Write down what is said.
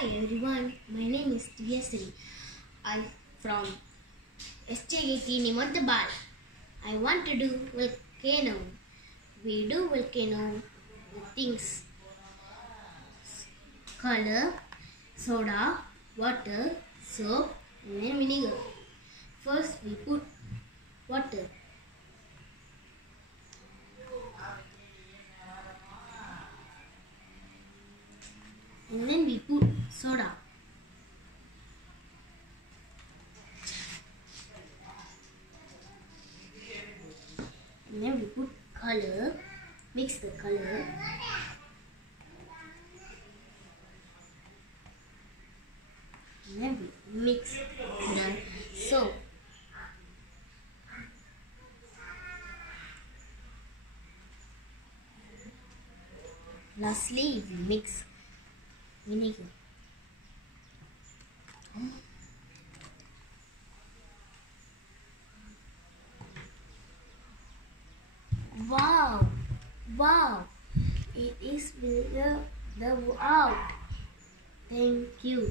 Hi everyone, my name is Dhivyashree. I'm from SJKTNT. I want to do volcano. We do volcano with things: color, soda, water, soap, and then vinegar. First we put water. And then we put soda. And then we put color, mix the color. And then we mix the soap. Lastly, we mix vinegar. Wow! Wow! It is vinegar. Wow! Thank you.